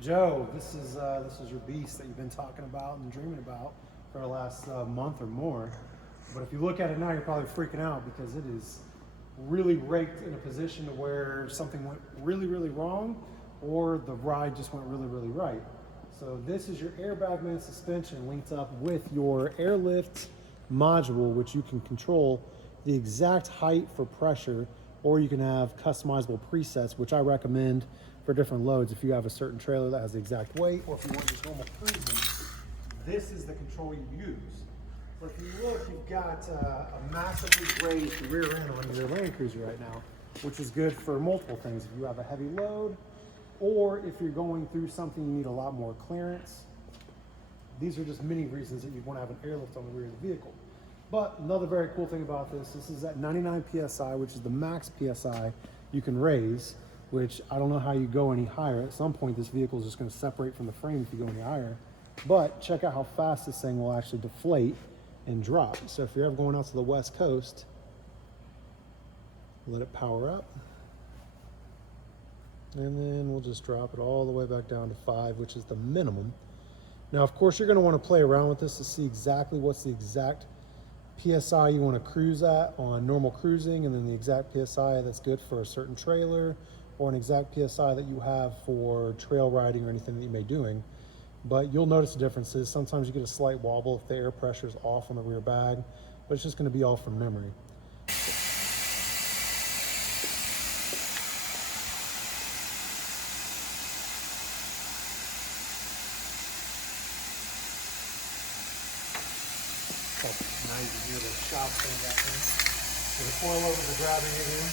Joe, this is your beast that you've been talking about and dreaming about for the last month or more. But if you look at it now, you're probably freaking out because it is really raked in a position to where something went really, really wrong, or the ride just went really, really right. So this is your Airbag Man suspension linked up with your Airlift module, which you can control the exact height for pressure, or you can have customizable presets, which I recommend for different loads. If you have a certain trailer that has the exact weight, or if you want just normal cruising, this is the control you use. But if you look, you've got a massively raised rear end on your Land Cruiser right now, which is good for multiple things. If you have a heavy load, or if you're going through something you need a lot more clearance, these are just many reasons that you'd want to have an airlift on the rear of the vehicle. But another very cool thing about this is at 99 PSI, which is the max PSI you can raise, which I don't know how you go any higher. At some point, this vehicle is just going to separate from the frame if you go any higher. But check out how fast this thing will actually deflate and drop. So if you're ever going out to the West Coast, let it power up. And then we'll just drop it all the way back down to 5, which is the minimum. Now, of course, you're going to want to play around with this to see exactly what's the exact PSI you want to cruise at on normal cruising, and then the exact PSI that's good for a certain trailer, or an exact PSI that you have for trail riding or anything that you may be doing. But you'll notice the differences. Sometimes you get a slight wobble if the air pressure is off on the rear bag, but it's just going to be all from memory. Oh, now you can hear the shop going back in. So the coilovers are grabbing it in.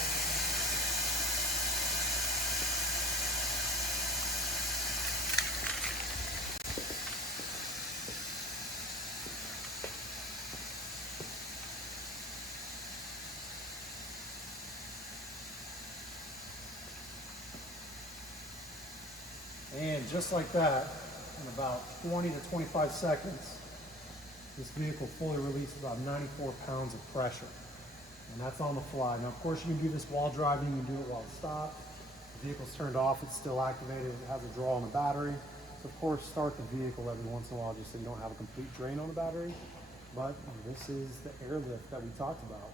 And just like that, in about 20 to 25 seconds, this vehicle fully released about 94 pounds of pressure. And that's on the fly. Now, of course, you can do this while driving. You can do it while stopped. The vehicle's turned off. It's still activated. It has a draw on the battery. So, of course, start the vehicle every once in a while just so you don't have a complete drain on the battery. But this is the airlift that we talked about.